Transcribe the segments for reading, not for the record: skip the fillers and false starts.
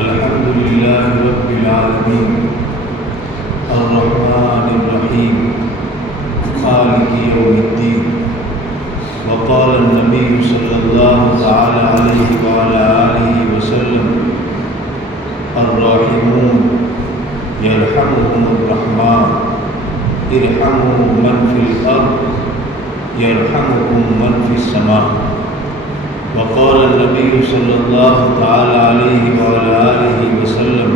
الحمد لله رب العالمين الرحمن الرحيم مالك يوم الدين. وقال النبي صلى الله تعالى عليه وعلى آله وسلم الراحمون يرحمهم الرحمن ارحموا من في الأرض يرحمكم من في السماء. وقال النبي صلى الله تعالى عليه وعلى آله وسلم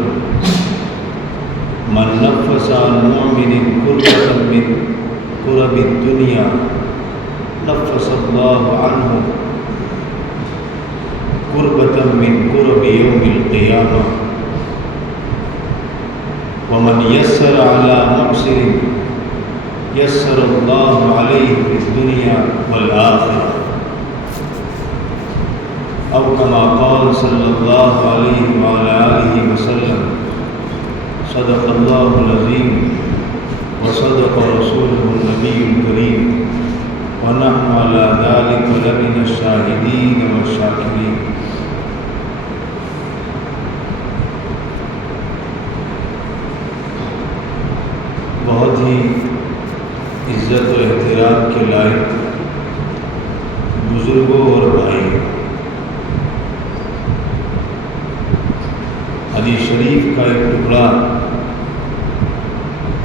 من نفس عن مؤمن كربة من كرب الدنيا نفس الله عنه كربة من كرب يوم القيامة. ومن يسر على معسر يسر الله عليه في الدنيا والآخرة، أو كما قال صلى الله عليه وعلى آله وسلم صدق الله العظيم وصدق رسوله النبي الكريم ونحن على ذلك لمن الشاهدين والشاكرين. بہت ہی عزت و احترام کے لائق بزرگوں اور بھائی، حدیث شریف کا ایک ٹکڑا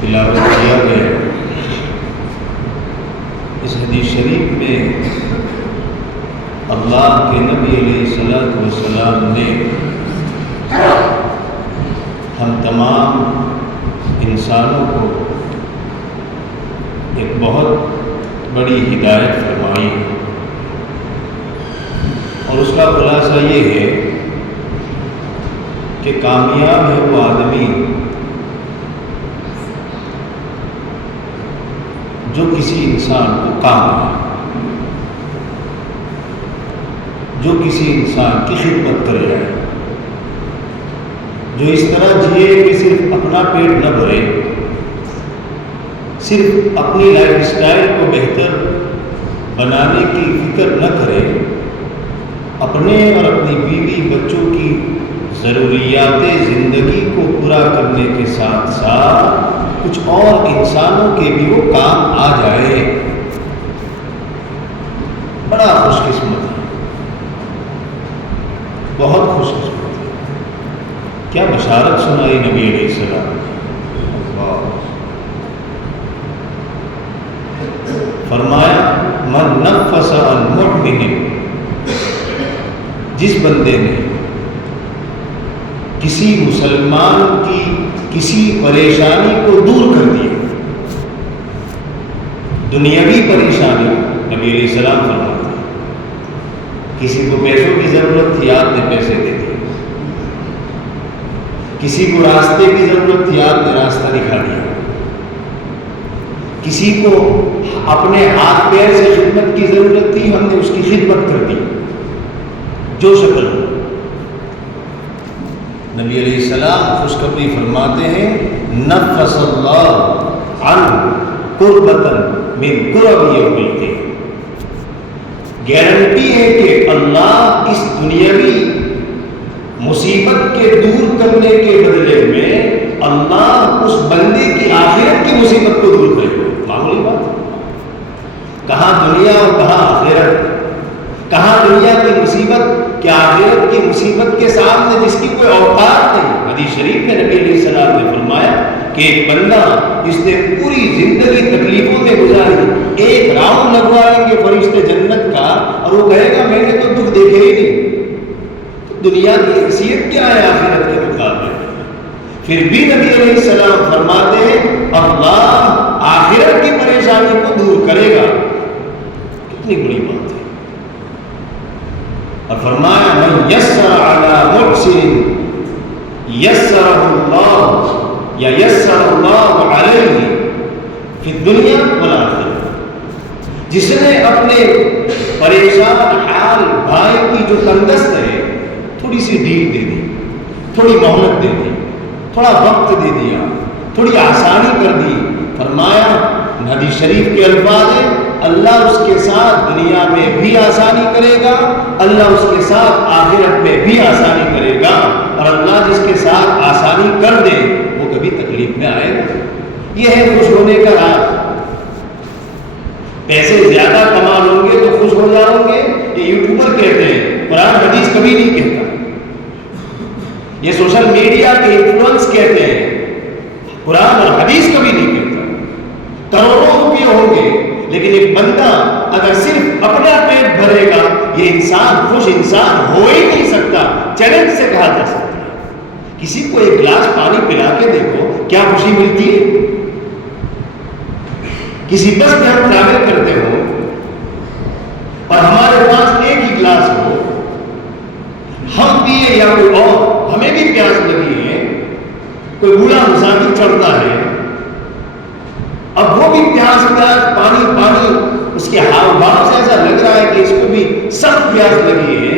تلاوت کیا گیا. اس حدیث شریف میں اللہ کے نبی علیہ الصلوۃ والسلام نے ہم تمام انسانوں کو ایک بہت بڑی ہدایت فرمائی، اور اس کا خلاصہ یہ ہے کہ کامیاب ہے وہ آدمی جو کسی انسان کو کام ہے، جو کسی انسان کی خدمت کرے جائے، جو اس طرح جیے کہ صرف اپنا پیٹ نہ بھرے، صرف اپنی لائف اسٹائل کو بہتر بنانے کی فکر نہ کرے، اپنے اور اپنی بیوی بچوں کی ضروریات زندگی کو پورا کرنے کے ساتھ ساتھ کچھ اور انسانوں کے بھی وہ کام آ جائے، بڑا خوش قسمت ہے، بہت خوش قسمت ہے. کیا بشارت سنائی نبی علیہ السلام نے. فرمایا من نفس عن مؤمن، جس بندے نے کسی مسلمان کی کسی پریشانی کو دور کر دیا، دنیاوی پریشانی، نبی علیہ السلام فرماتے ہیں کسی کو پیسوں کی ضرورت تھی آپ نے پیسے دے دیے، کسی کو راستے کی ضرورت تھی آپ نے راستہ دکھا دیا، کسی کو اپنے ہاتھ پیر سے خدمت کی ضرورت تھی ہم نے اس کی خدمت کر دی، جو شکل ہو. نبی علیہ السلام خوشخبری فرماتے ہیں نفس اللہ عنہ قربۃ من قرب یوم القیامہ. گارنٹی ہے کہ اللہ اس دنیاوی مصیبت کے دور کرنے کے بدلے میں اللہ اس بندے کی آخرت کی مصیبت کو دور کرے گا. معمولی بات، کہاں دنیا اور کہاں آخرت، کہاں دنیا کی مصیبت کہ آخرت کی مصیبت کے سامنے جس کی کوئی اوقات نہیں. حدیث شریف میں نبی علیہ السلام نے فرمایا کہ ایک بندہ جس نے پوری زندگی تکلیفوں میں گزاری، ایک راؤنڈ لگوائیں گے فرشتے جنت کا اور وہ کہے گا میں نے تو دکھ دیکھے ہی نہیں. تو دنیا کی حیثیت کیا ہے آخرت کے مقابلے؟ پھر بھی نبی علیہ السلام فرماتے ہیں اللہ آخرت کی پریشانی کو دور کرے گا. کتنی بڑی بات ہے. اور فرمایا من یسر علی محسن یسرہ اللہ یا یسر اللہ علیہ فی الدنیا والآخرہ. جس نے اپنے پریشان حال بھائی کی جو تنگست ہے تھوڑی سی ڈیل دے دی، تھوڑی مہلت دے دی، تھوڑا وقت دے دیا، تھوڑی آسانی کر دی، فرمایا حدیث شریف کے الفاظ ہیں اللہ اس کے ساتھ دنیا میں بھی آسانی کرے گا، اللہ اس کے ساتھ آخرت میں بھی آسانی کرے گا. اور اللہ جس کے ساتھ آسانی کر دے وہ کبھی تکلیف میں آئے گا. یہ ہے خوش ہونے کا راز. پیسے زیادہ کما لوں گے تو خوش ہو جاؤں گے، یہ یوٹیوبر کہتے ہیں، قرآن حدیث کبھی نہیں کہتا. یہ سوشل میڈیا کے انفلوئنس کہتے ہیں، قرآن اور حدیث کبھی نہیں کہتا. کروڑوں روپے ہوں گے لیکن ایک بندہ اگر صرف اپنا پیٹ بھرے گا یہ انسان خوش انسان ہو ہی نہیں سکتا. چیلنج سے کہا جا سکتا ہے. کسی کو ایک گلاس پانی پلا کے دیکھو کیا خوشی ملتی ہے. کسی بس میں ہم ٹریول کرتے ہو اور ہمارے پاس ایک ہی گلاس ہو، ہم پیے یا کوئی اور، ہمیں بھی پیاس لگی ہے، کوئی بوڑھا مسافر چڑھتا ہے، اب وہ بھی پیاس پانی پانی، اس کے ہاتھ باہر سے ایسا لگ رہا ہے کہ اس کو بھی سخت پیاس لگی ہے.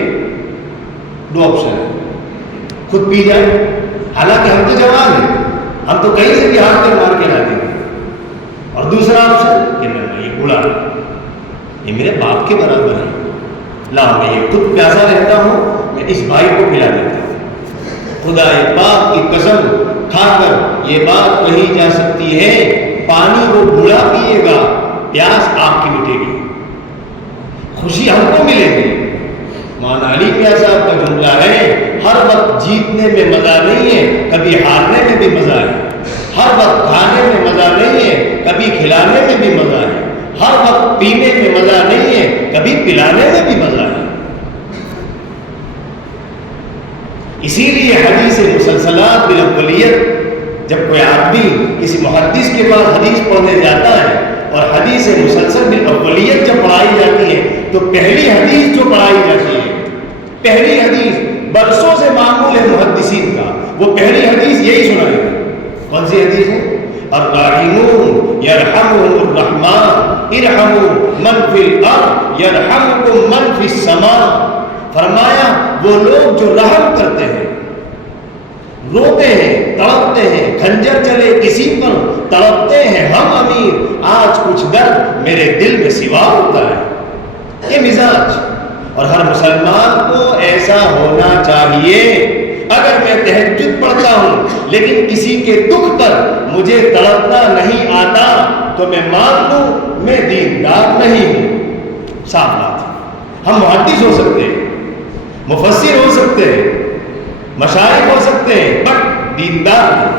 دو آپشن ہے، خود پی جائے، حالانکہ ہم تو جوان ہیں، ہم تو کہیں سے بھی ہاتھ پہ مار کے لاتے ہیں. اور دوسرا آپشن کہ نہیں، یہ بوڑھا یہ میرے باپ کے برابر ہے، لاؤ میں یہ خود پیاسا رہتا ہوں، میں اس بھائی کو پلا دیتا ہوں. خدا پاک کی قسم کھا کر یہ بات کہی جا سکتی ہے، پانی وہ بوڑھا پیے گا، پیاس آپ کی مٹے گی، خوشی ہم کو ملے گی. مولانا علی میاں صاحب کا جملہ ہے، ہر وقت جیتنے میں مزہ نہیں ہے، کبھی ہارنے میں بھی مزہ ہے. ہر وقت کھانے میں مزہ نہیں ہے، کبھی کھلانے میں بھی مزہ ہے. ہر وقت پینے میں مزہ نہیں ہے، کبھی پلانے میں بھی مزہ ہے. اسی لیے حدیث مسلسلات بالاولیت، جب کوئی آدمی کسی محدث کے پاس حدیث پڑھنے جاتا ہے اور حدیث مسلسل بالاولیت جب پڑھائی جاتی ہے تو پہلی حدیث جو پڑھائی جاتی ہے، پہلی حدیث برسوں سے معمول ہے محدثین کا، وہ پہلی حدیث یہی سنائے گا. کون سی حدیث ہے؟ الراحمون یرحمهم الرحمن ارحموا من فی الارض یرحمکم من فی السماء. فرمایا وہ لوگ جو رحم کرتے ہیں، روتے ہیں، تڑپتے ہیں، کھنجر چلے کسی پر تڑپتے ہیں، ہم امیر آج کچھ درد میرے دل میں سوا ہوتا ہے. یہ مزاج، اور ہر مسلمان کو ایسا ہونا چاہیے. اگر میں تہجد پڑھتا ہوں لیکن کسی کے دکھ پر مجھے تڑپنا نہیں آتا تو میں مان لوں میں دیندار نہیں ہوں. صاف بات. ہم محدث ہو سکتے ہیں، مفسر ہو سکتے ہیں، مشائخ ہو سکتے ہیں، بٹ دیندار نہیں.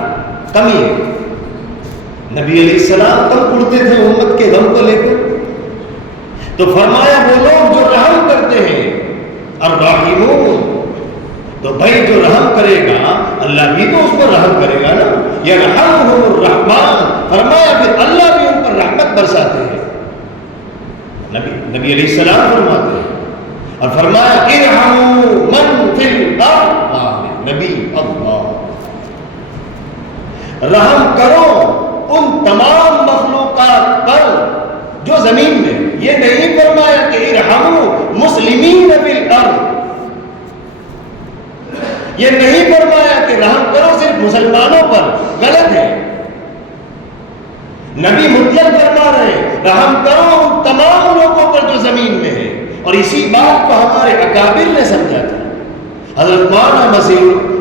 کمی ہے. نبی علیہ السلام کم پڑھتے تھے امت کے غم کو لے کر، تو فرمایا وہ لوگ جو رحم کرتے ہیں، الراحمون، تو بھائی جو رحم کرے گا اللہ بھی تو اس پر رحم کرے گا نا. یرحمہم الرحمن، فرمایا پھر اللہ بھی ان پر رحمت برساتے ہیں. نبی علیہ السلام فرماتے ہیں. اور فرمایا ارحموا من فی الارض، نبی اللہ، رحم کرو ان تمام مخلوقات پر جو زمین میں. یہ نہیں فرمایا کہ ارحموا مسلمین فی الارض، یہ نہیں فرمایا کہ رحم کرو صرف مسلمانوں پر، غلط ہے. نبی مطلق فرما رہے ہیں رحم کرو ان تمام لوگوں پر جو زمین میں ہے. اور اسی بات کو ہمارے اکابر نے سمجھا تھا. حضرت مولانا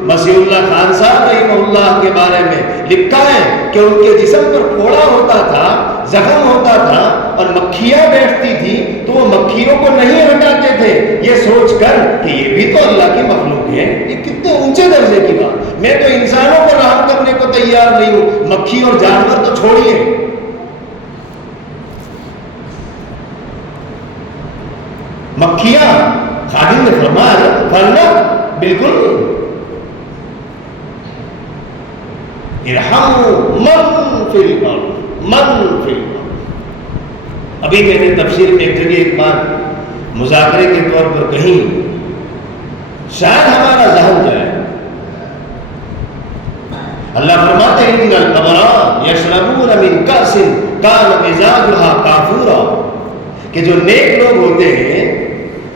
مسیح اللہ خان صاحب رحمہ اللہ کے بارے میں لکھا ہے کہ ان کے جسم پر پھوڑا ہوتا تھا، زخم ہوتا تھا اور مکھیاں بیٹھتی تھی تو وہ مکھیوں کو نہیں ہٹاتے تھے، یہ سوچ کر کہ یہ بھی تو اللہ کی مخلوق ہے. یہ کتنے اونچے درجے کی بات. میں تو انسانوں پر رحم کرنے کو تیار نہیں ہوں، مکھی اور جانور تو چھوڑیے. مکھیاں خادم نے فرمایا فرنا بالکل ارحموا من فی الارض، من فی الارض. ابھی میں نے تفسیر میں ایک جگہ ایک بات مذاکرے کے طور پر کہیں، شاید ہمارا ذہن جائے. اللہ فرماتے ہیں ان الابرار یشربون من کأس کان مزاجها کافورا، کہ جو نیک لوگ ہوتے ہیں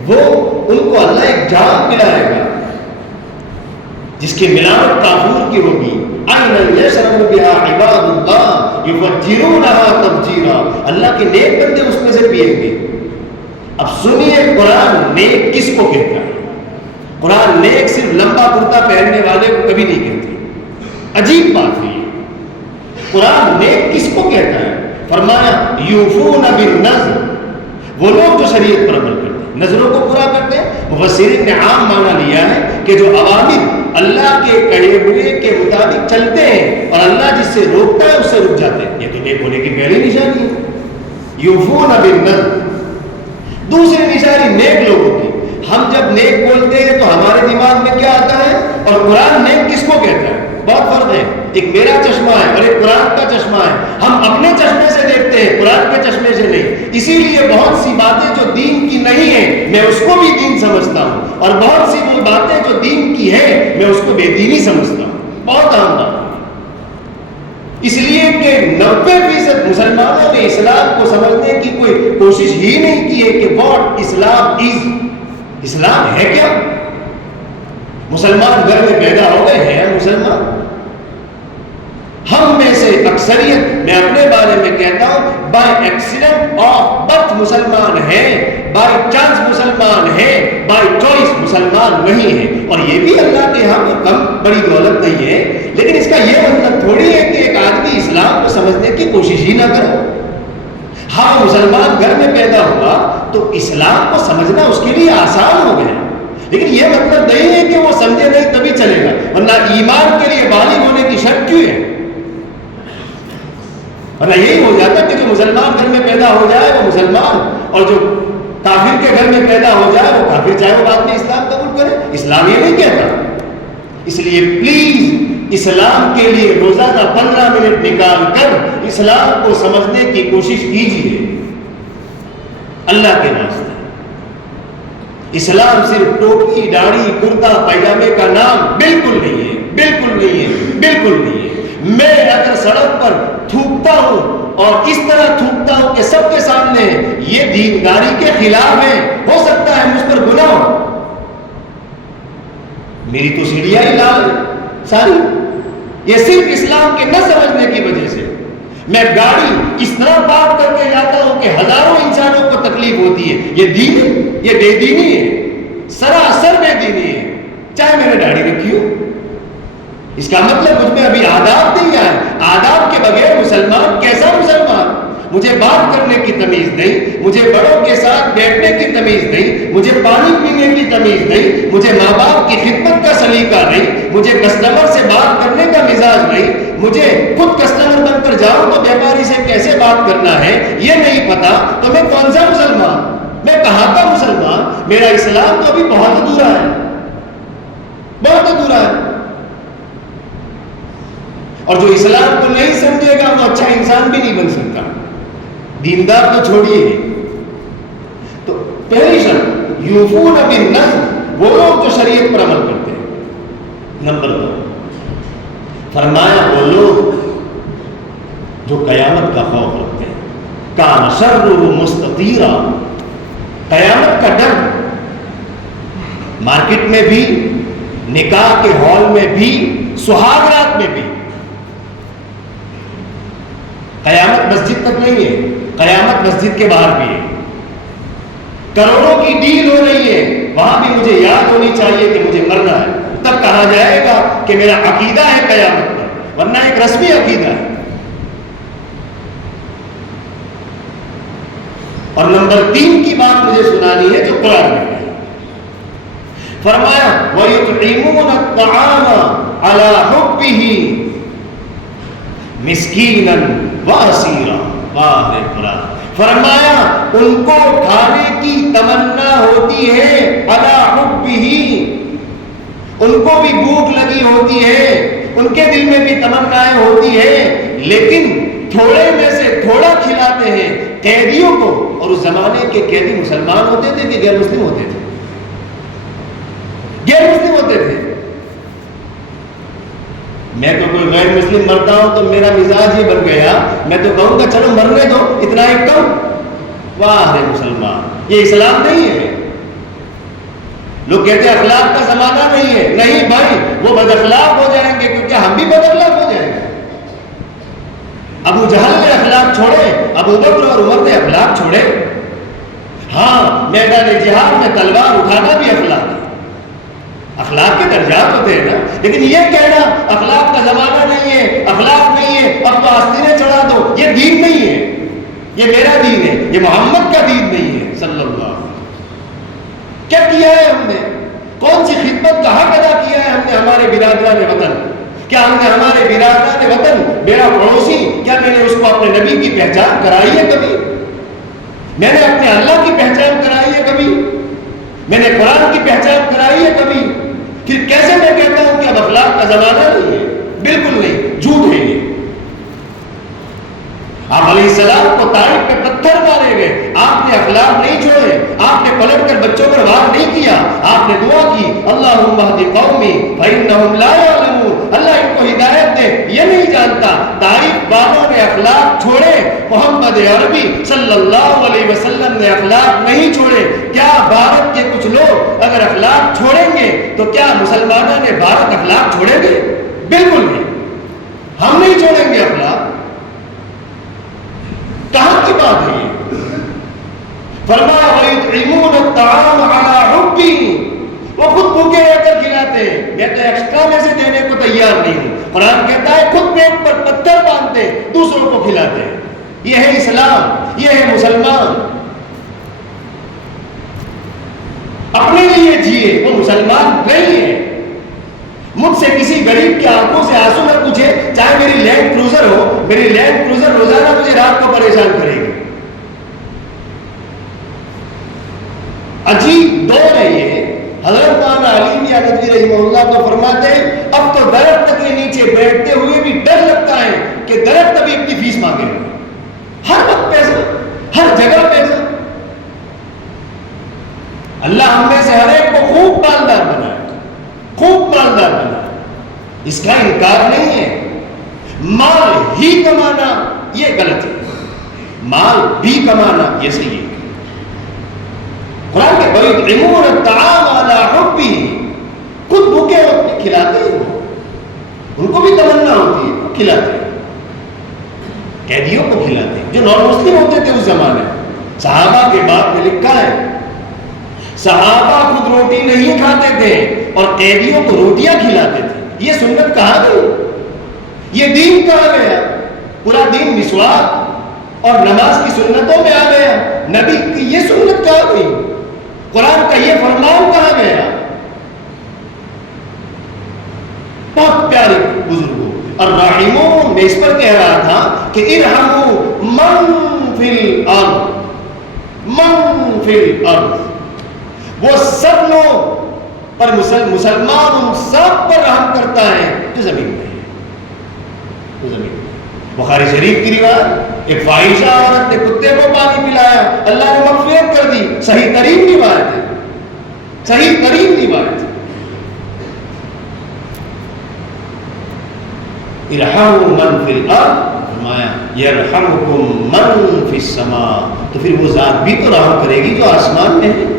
وہ ان کو اللہ ایک جام پلائے گا جس کی ملاوٹ کافور کی ہوگی. عین یشرب بها عباد اللہ یفجرونها تفجیرا، اللہ کے نیک بندے اس میں سے پیئیں گے. اب سنیے قرآن نیک کس کو کہتا ہے؟ قرآن نیک صرف لمبا کرتا پہننے والے کو کبھی نہیں کہتے. عجیب بات ہے یہ. قرآن نیک کس کو کہتا ہے؟ فرمایا یوفون بالنذر، وہ لوگ جو شریعت پر عمل کرتے ہیں، نظروں کو پورا کرتے ہیں. مفسرین نے عام معنی لیا ہے کہ جو عوامر اللہ کے کہے ہوئے کے مطابق چلتے ہیں اور اللہ جس سے روکتا ہے اس سے رک جاتے ہیں. یہ تو نیک ہونے کی پہلی نشانی ہے. یوفون بالنذر. دوسری نشانی نیک لوگوں کی. ہم جب نیک بولتے ہیں تو ہمارے دماغ میں کیا آتا ہے؟ اور قرآن نیک کس کو کہتا ہے؟ بہت فرق ہے. ایک میرا چشمہ ہے اور ایک قرآن کا چشمہ ہے. ہم اپنے چشمے سے دیکھتے ہیں، قرآن کے چشمے سے نہیں. اسی لیے بہت سی باتیں جو دین کی نہیں ہیں میں اس کو بھی دین سمجھتا ہوں، اور بہت سی وہ باتیں جو دین کی ہیں میں اس کو بے دینی سمجھتا ہوں. بہت عام بات. اس لیے کہ 90% مسلمانوں نے اسلام کو سمجھنے کی کوئی کوشش ہی نہیں کی ہے کہ واٹ اسلام از. اسلام ہے کیا؟ مسلمان گھر میں پیدا ہو گئے ہیں مسلمان. ہم میں سے اکثریت، میں اپنے بارے میں کہتا ہوں، بائی ایکسیڈنٹ آف برتھ مسلمان ہیں، بائی چانس مسلمان ہیں، بائی چوائس مسلمان نہیں ہیں. اور یہ بھی اللہ کے ہاں کم بڑی دولت نہیں ہے. لیکن اس کا یہ مطلب تھوڑی ہے کہ ایک آدمی اسلام کو سمجھنے کی کوشش ہی نہ کرے. ہاں مسلمان گھر میں پیدا ہوا تو اسلام کو سمجھنا اس کے لیے آسان ہو گیا، لیکن یہ مطلب نہیں ہے کہ وہ سمجھے نہیں تبھی چلے گا. ورنہ ایمان کے لیے بالغ ہونے کی شرط کیوں ہے؟ ورنہ یہی ہو جاتا کہ جو مسلمان گھر میں پیدا ہو جائے وہ مسلمان، اور جو کافر کے گھر میں پیدا ہو جائے وہ کافر، چاہے وہ بعد میں اسلام قبول کرے. اسلام یہ نہیں کہتا. اس لیے پلیز اسلام کے لیے روزانہ 15 منٹ نکال کر اسلام کو سمجھنے کی کوشش کیجیے. اللہ کے واسطے اسلام صرف ٹوپی، داڑھی، کرتا پائجامے کا نام بالکل نہیں ہے. بالکل نہیں ہے. بالکل نہیں ہے. میں اگر سڑک پر تھوکتا ہوں اور اس طرح تھوکتا ہوں کہ سب کے سامنے یہ دینداری کے خلاف ہے، ہو سکتا ہے مجھ پر گناہ ہو. میری تو سیڑھیاں ہی لال ساری. یہ صرف اسلام کے نہ سمجھنے کی وجہ سے. میں گاڑی اس طرح پارک کر کے جاتا ہوں کہ ہزاروں انسانوں کو تکلیف ہوتی ہے. یہ دین ہے؟ یہ بے دینی ہے، سراسر بے دینی ہے. چاہے میں نے داڑھی رکھی ہو. اس کا مطلب مجھ میں ابھی آداب نہیں آئے. آداب کے بغیر مسلمان کیسا مسلمان؟ مجھے بات کرنے کی تمیز نہیں، مجھے بڑوں کے ساتھ بیٹھنے کی تمیز نہیں، مجھے پانی پینے کی تمیز نہیں، مجھے ماں باپ کی خدمت کا سلیقہ نہیں، مجھے کسٹمر سے بات کرنے کا مزاج نہیں، مجھے خود کسٹمر بن کر جاؤں تو بیپاری سے کیسے بات کرنا ہے یہ نہیں پتا، تو میں کون سا مسلمان؟ میں کہاں کا مسلمان؟ میرا اسلام تو ابھی بہت ادھورا ہے، بہت ادھورا ہے. اور جو اسلام کو نہیں سمجھے گا وہ اچھا انسان بھی نہیں بن سکتا. دیندار تو چھوڑیے. تو پہلی شرط یوفون بالنذر، وہ لوگ جو شریعت پر عمل کرتے ہیں. نمبر 2 فرمایا وہ لوگ جو قیامت کا خوف رکھتے ہیں. کان شرہ مستطیرا، قیامت کا ڈر. مارکیٹ میں بھی، نکاح کے ہال میں بھی، سہاگ رات میں بھی. قیامت مسجد تک نہیں ہے، قیامت مسجد کے باہر بھی ہے. کروڑوں کی ڈیل ہو رہی ہے، وہاں بھی مجھے یاد ہونی چاہیے کہ مجھے مرنا ہے. تب کہا جائے گا کہ میرا عقیدہ ہے قیامت پر، ورنہ ایک رسمی عقیدہ ہے. اور نمبر 3 کی بات مجھے سنانی ہے جو قرآن میں ہے. فرمایا وَيُطْعِمُونَ الطَّعَامَ عَلَى حُبِّهِ مِسْكِينًا وَأَسِيرًا. واہ قرآن. فرمایا ان کو کھانے کی تمنا ہوتی ہے عَلَى حُبِّهِ، ان کو بھی بھوک لگی ہوتی ہے، ان کے دل میں بھی تمنائیں ہوتی ہے، لیکن تھوڑے میں سے تھوڑا کھلاتے ہیں قیدیوں کو. اور اس زمانے کے قیدی مسلمان ہوتے تھے کہ غیر مسلم ہوتے تھے؟ غیر مسلم ہوتے تھے. میں تو کوئی غیر مسلم مرتا ہوں تو میرا مزاج یہ بن گیا، میں تو کہوں گا چلو مرنے دو، اتنا ایک کم. واہ ہے مسلمان، یہ اسلام نہیں ہے. لوگ کہتے ہیں اخلاق کا زمانہ نہیں ہے. نہیں بھائی، وہ بد اخلاق ہو جائیں گے کیونکہ ہم بھی بد اخلاق ہو جائیں گے. ابو جہل نے اخلاق چھوڑے، ابو بکر اور عمر نے اخلاق چھوڑے. ہاں میدان جہاد میں تلوار اٹھانا بھی اخلاق ہے. اخلاق کے درجات ہوتے ہیں نا، لیکن یہ کہنا اخلاق کا زمانہ نہیں ہے، اخلاق نہیں ہے، اب تو آستینیں چڑھا دو، یہ دین نہیں ہے، یہ میرا دین ہے، یہ محمد کا دین نہیں ہے صلی اللہ علیہ وسلم۔ کیا کیا ہے ہم نے؟ کون سی خدمت کا حق ادا کیا ہے ہم نے ہمارے برادران وطن؟ کیا ہم نے ہمارے برادران وطن، میرا پڑوسی، کیا میں نے اس کو اپنے نبی کی پہچان کرائی ہے کبھی؟ میں نے اپنے اللہ کی پہچان کرائی ہے کبھی؟ میں نے قرآن کی پہچان کرائی ہے کبھی؟ پھر کیسے میں کہتا ہوں کہ اب اخلاق کا زمانہ نہیں ہے؟ بالکل نہیں، جھوٹ ہے یہ۔ آپ علیہ السلام کو طائف پہ پتھر مارے گئے، آپ نے اخلاق نہیں چھوڑے، آپ نے پلٹ کر بچوں پر وار نہیں کیا، آپ نے دعا کی اللہم اہد قومی فانہم لا یعلمون، اللہ ان کو ہدایت دے، یہ نہیں جانتا۔ طائف والوں نے اخلاق چھوڑے، محمد عربی صلی اللہ علیہ وسلم نے اخلاق نہیں چھوڑے۔ کیا بھارت کے کچھ لوگ اگر اخلاق چھوڑیں گے تو کیا مسلمانوں نے بھارت اخلاق چھوڑیں گے؟ بالکل نہیں، ہم نہیں چھوڑیں گے اخلاق۔ کہاں کی بات ہے یہ؟ فرمایا وَيُطْعِمُونَ الطَّعَامَ عَلَىٰ حُبِّهِ، وہ خود بھوکے رہ کر کھلاتے ہیں، میں تو ایکسٹرا میں سے دینے کو تیار نہیں ہوں۔ قرآن کہتا ہے خود پیٹ پر پتھر باندھتے دوسروں کو کھلاتے ہیں۔ یہ ہے اسلام، یہ ہے مسلمان۔ اپنے لیے جیے، وہ مسلمان نہیں ہے۔ مجھ سے کسی غریب کی آنکھوں سے آنسو نہ پوچھے، چاہے میری لینڈ کروزر ہو، میری لینڈ کروزر روزانہ مجھے رات کو پریشان کرے گی۔ عجیب دور ہے یہ۔ حضرت مولانا علی میاں ندوی رحمہ اللہ تو فرماتے ہیں اب تو درخت کے نیچے بیٹھتے ہوئے بھی ڈر لگتا ہے کہ درخت ابھی اپنی فیس مانگے، ہر وقت پیسہ، ہر جگہ پیسہ۔ اللہ ہم میں سے ہر ایک کو خوب مالدار بنائے، خوب مالدار بنا، اس کا انکار نہیں ہے۔ مال ہی کمانا یہ غلط ہے، مال بھی کمانا یہ صحیح ہے۔ قرآن کے وَيُطْعِمُونَ الطَّعَامَ عَلَىٰ حُبِّهِ، خود بھوکے ہوتے کھلاتے ہیں، ان کو بھی تمنا ہوتی ہے کھلاتے ہیں، قیدیوں کو کھلاتے ہیں جو نان مسلم ہوتے تھے اس زمانے میں۔ صحابہ کے باب میں لکھا ہے صحابہ خود روٹی نہیں کھاتے تھے اور قیدیوں کو روٹیاں کھلاتے تھے۔ یہ سنت کہاں گئی؟ یہ دین کہاں گیا؟ پورا دین مسواک اور نماز کی سنتوں میں آ گیا، نبی کی یہ سنت کہاں گئی؟ قرآن کا یہ فرمان کہاں گیا؟ بہت پیارے بزرگوں، الراحمون، میں اس پر کہہ رہا تھا کہ ارحموا من فی الارض، من فی الارض، وہ سب لوگ پر مسلمان ان سب پر رحم کرتا ہے جو زمین میں ہے، جو زمین میں۔ بخاری شریف کی روایت، ایک فاحشہ عورت نے کتے کو پانی پلایا، اللہ نے مغفرت کر دی، صحیح ترین روایت ہے، صحیح ترین روایت ہے۔ ارحموا من فی الارض، فرمایا یرحمکم من فی السماء، تو پھر وہ ذات بھی تو رحم کرے گی جو آسمان میں ہے۔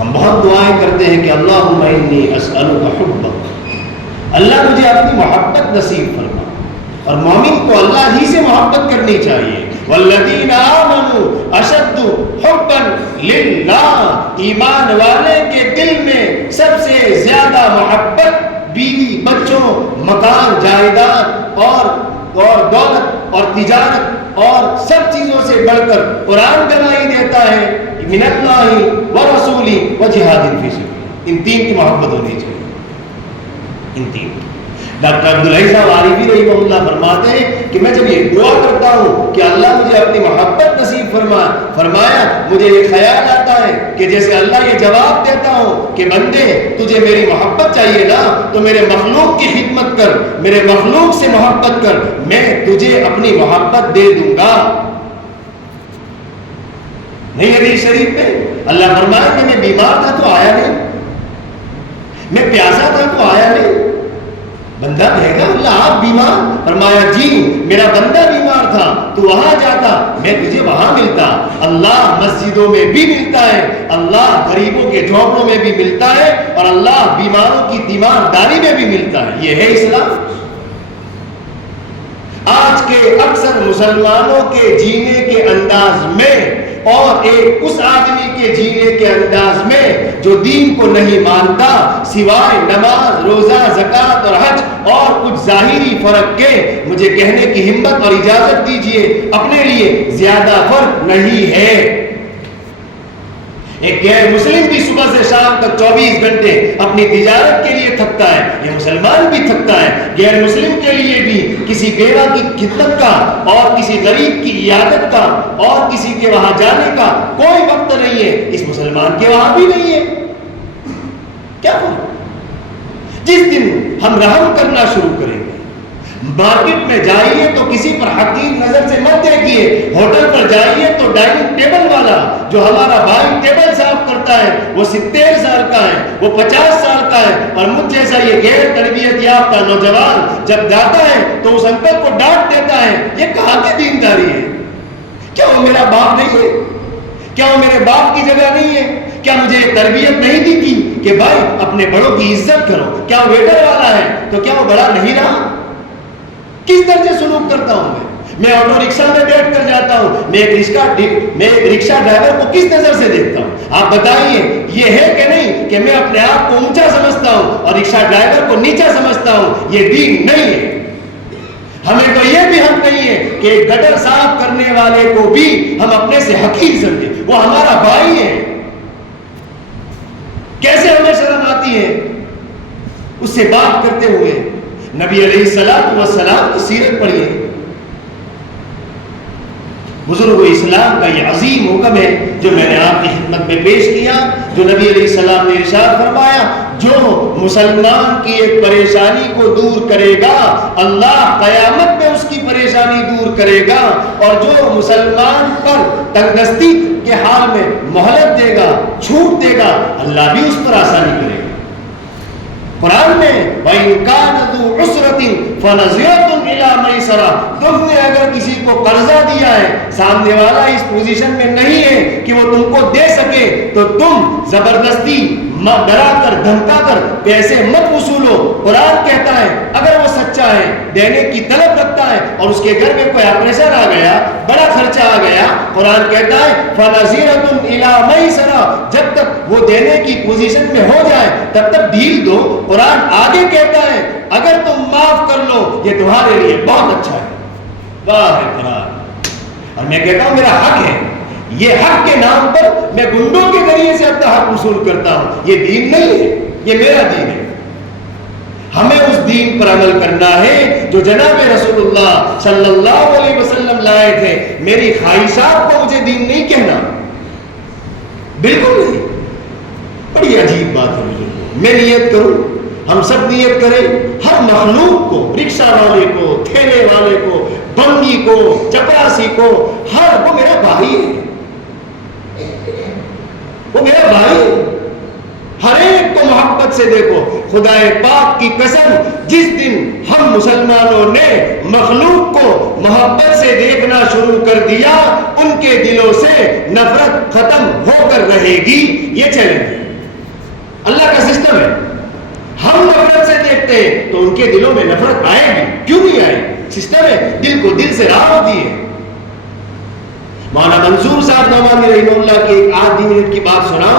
ہم بہت دعائیں کرتے ہیں کہ اللہم انی اسألک حبک، اللہ مجھے اپنی محبت نصیب فرما، اور مومن کو اللہ ہی سے محبت کرنی چاہیے۔ والذین آمنوا اشد حبا للہ، ایمان والے کے دل میں سب سے زیادہ محبت بیوی بچوں، مکان جائیداد اور دولت اور تجارت اور سب چیزوں سے بڑھ کر قرآن گواہی دیتا ہے من اللہ ورسولہ وجہاد فی سبیلہ، ان تین کی محبت ہونی چاہیے، ان تین۔ ڈاکٹر عبدالعزیز عارفی رحمہ اللہ فرماتے ہیں کہ میں جب یہ دعا کرتا ہوں کہ اللہ مجھے اپنی محبت نصیب فرمایا، مجھے یہ خیال آتا ہے کہ جیسے اللہ یہ جواب دیتا ہوں کہ بندے تجھے میری محبت چاہیے نا تو میرے مخلوق کی خدمت کر، میرے مخلوق سے محبت کر، میں تجھے اپنی محبت دے دوں گا۔ نہیں حدیث شریف میں اللہ فرمایا کہ میں بیمار تھا تو آیا نہیں، میں پیاسا تھا تو آیا نہیں۔ بندہ کہے گا اللہ آپ بیمار؟ فرمایا جی میرا بندہ بیمار تھا تو وہاں جاتا، میں تجھے وہاں ملتا۔ اللہ مسجدوں میں بھی ملتا ہے، اللہ غریبوں کے جھونپڑوں میں بھی ملتا ہے، اور اللہ بیماروں کی تیمارداری میں بھی ملتا ہے۔ یہ ہے اسلام۔ آج کے اکثر مسلمانوں کے جینے کے انداز میں اور ایک اس آدمی کے جینے کے انداز میں جو دین کو نہیں مانتا، سوائے نماز، روزہ، زکوٰۃ اور حج اور کچھ ظاہری فرق کے، مجھے کہنے کی ہمت اور اجازت دیجیے اپنے لیے زیادہ فرق نہیں ہے۔ ایک غیر مسلم بھی صبح سے شام تک 24 گھنٹے اپنی تجارت کے لیے تھکتا ہے، یہ مسلمان بھی تھکتا ہے۔ غیر مسلم کے لیے بھی کسی بیوہ کی خدمت کا اور کسی غریب کی عیادت کا اور کسی کے وہاں جانے کا کوئی وقت نہیں ہے، اس مسلمان کے وہاں بھی نہیں ہے۔ کیا ہو؟ جس دن ہم رحم کرنا شروع کریں گے، مارکیٹ میں جائیے تو کسی پر حقیر نظر سے مت دیکھیے، ہوٹل پر جائیے تو ڈائننگ ٹیبل والا جو ہمارا بھائی ٹیبل صاف کرتا ہے وہ 70 سال کا ہے، وہ 50 سال کا ہے، اور مجھ جیسا یہ غیر تربیت یافتہ نوجوان جب جاتا ہے تو اس انکل کو ڈانٹ دیتا ہے۔ یہ کہاں کی دینداری ہے؟ کیا وہ میرا باپ نہیں ہے؟ کیا وہ میرے باپ کی جگہ نہیں ہے؟ کیا مجھے تربیت نہیں دی تھی کہ بھائی اپنے بڑوں کی عزت کرو؟ کیا وہ ویٹر والا ہے تو کیا وہ بڑا نہیں رہا؟ کس طرح سے سلوک کرتا ہوں میں آٹو رکشہ میں بیٹھ کر جاتا ہوں، میں ایک رکشہ ڈرائیور کو کس نظر سے دیکھتا ہوں؟ آپ بتائیے، یہ ہے کہ نہیں کہ میں اپنے آپ کو اونچا سمجھتا ہوں اور رکشہ ڈرائیور کو نیچا سمجھتا ہوں؟ یہ دین نہیں ہے۔ ہمیں تو یہ بھی حق نہیں ہے کہ گٹر صاف کرنے والے کو بھی ہم اپنے سے حقیر سمجھیں، وہ ہمارا بھائی ہے۔ کیسے ہمیں شرم آتی ہے اس سے بات کرتے ہوئے؟ نبی علیہ السلام کی سیرت پڑھیے، بزرگ اسلام کا یہ عظیم حکم ہے جو میں نے آپ کی خدمت میں پیش کیا، جو نبی علیہ السلام نے ارشاد فرمایا، جو مسلمان کی ایک پریشانی کو دور کرے گا اللہ قیامت میں اس کی پریشانی دور کرے گا، اور جو مسلمان پر تنگدستی کے حال میں مہلت دے گا، چھوٹ دے گا، اللہ بھی اس پر آسانی کرے گا۔ قرآن میں وَإِن كَانَ ذُو عُسْرَةٍ فَنَظِرَةٌ إِلَىٰ مَيْسَرَةٍ، تم نے اگر کسی کو قرضہ دیا ہے، سامنے والا اس پوزیشن میں نہیں ہے کہ وہ تم کو دے سکے، تو تم زبردستی ڈرا کر دھمکا کر پیسے مت وصولو۔ قرآن کہتا ہے اگر وہ سچا ہے، دینے کی طلب رکھتا ہے، اور اس کے گھر میں کوئی آپریشن آ گیا، بڑا خرچہ آ گیا، قرآن کہتا ہے فَنَظِرَةٌ إِلَىٰ مَيْسَرَةٍ، جب تک وہ دینے کی پوزیشن میں ہو جائے تب تک ڈھیل دو۔ قرآن آگے کہتا ہے اگر تم معاف کر لو یہ تمہارے لیے بہت اچھا ہے۔ واہ ہے قرآن! اور میں کہتا ہوں میرا حق ہے، یہ حق کے نام پر میں گنڈوں کے ذریعے سے اپنا حق وصول کرتا ہوں، یہ دین نہیں ہے، یہ میرا دین ہے۔ ہمیں اس دین پر عمل کرنا ہے جو جناب رسول اللہ صلی اللہ علیہ وسلم لائے تھے۔ میری خواہشات کو مجھے دین نہیں کہنا، بالکل نہیں۔ بڑی عجیب بات ہے مجھے، میں نیت کروں، ہم سب نیت کریں، ہر مخلوق کو، رکشہ والے کو، ٹھیلے والے کو، بنگی کو، چپراسی کو، وہ میرا بھائی ہے، وہ میرا بھائی ہے۔ ہر ایک کو محبت سے دیکھو۔ خدا پاک کی قسم، جس دن ہم مسلمانوں نے مخلوق کو محبت سے دیکھنا شروع کر دیا، ان کے دلوں سے نفرت ختم ہو کر رہے گی۔ یہ چیلنج اللہ کا سسٹم ہے۔ ہم نفرت سے دیکھتے ہیں تو ان کے دلوں میں نفرت آئے گی، کیوں نہیں آئے؟ سسٹم ہے، دل کو دل سے راہ ہوتی ہے۔ مولانا منصور صاحب نعمانی رحمہ اللہ کی ایک آدھ منٹ کی بات سنا،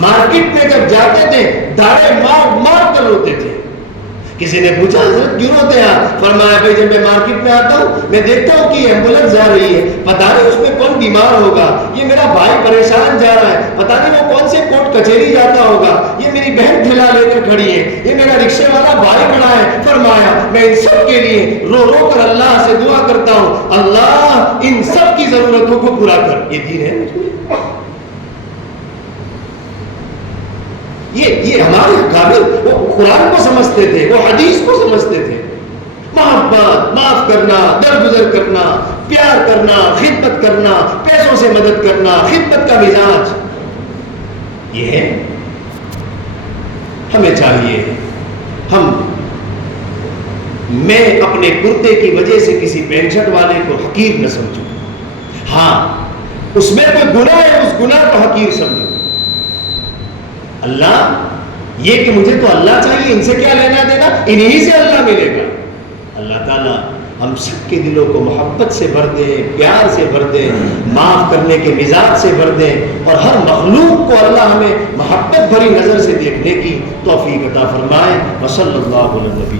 مارکیٹ میں جب جاتے تھے داڑے مار مار کر روتے تھے۔ کسی نے پوچھا حضرت کیوں روتے ہیں؟ فرمایا بھائی جب میں مارکیٹ میں آتا ہوں میں دیکھتا ہوں کہ ایمبولینس جا رہی ہے، پتہ نہیں اس میں کون بیمار ہوگا، یہ میرا بھائی پریشان جا رہا ہے، پتہ نہیں وہ کون سے کورٹ کچہری جاتا ہوگا، یہ میری بہن ٹھیلا لے کر کھڑی ہے، یہ میرا رکشے والا بھائی کھڑا ہے۔ فرمایا میں ان سب کے لیے رو رو کر اللہ سے دعا کرتا ہوں، اللہ ان سب کی ضرورتوں کو پورا کر۔ یہ دین ہے؟ یہ ہمارے قابل، وہ قرآن کو سمجھتے تھے، وہ حدیث کو سمجھتے تھے۔ محبت، معاف کرنا، درگزر کرنا، پیار کرنا، خدمت کرنا، پیسوں سے مدد کرنا، خدمت کا مزاج، یہ ہے۔ ہمیں چاہیے میں اپنے کرتے کی وجہ سے کسی پینشن والے کو حقیر نہ سمجھوں، ہاں اس میں کوئی گناہ ہے، اس گناہ کو حقیر سمجھوں۔ اللہ یہ کہ مجھے تو اللہ چاہیے، ان سے کیا لینا دینا، انہی سے اللہ ملے گا۔ اللہ تعالیٰ ہم سب کے دلوں کو محبت سے بھر دیں، پیار سے بھر دیں، معاف کرنے کے مزاج سے بھر دیں، اور ہر مخلوق کو اللہ ہمیں محبت بھری نظر سے دیکھنے کی توفیق عطا فرمائے۔ وصلی اللہ علیہ نبی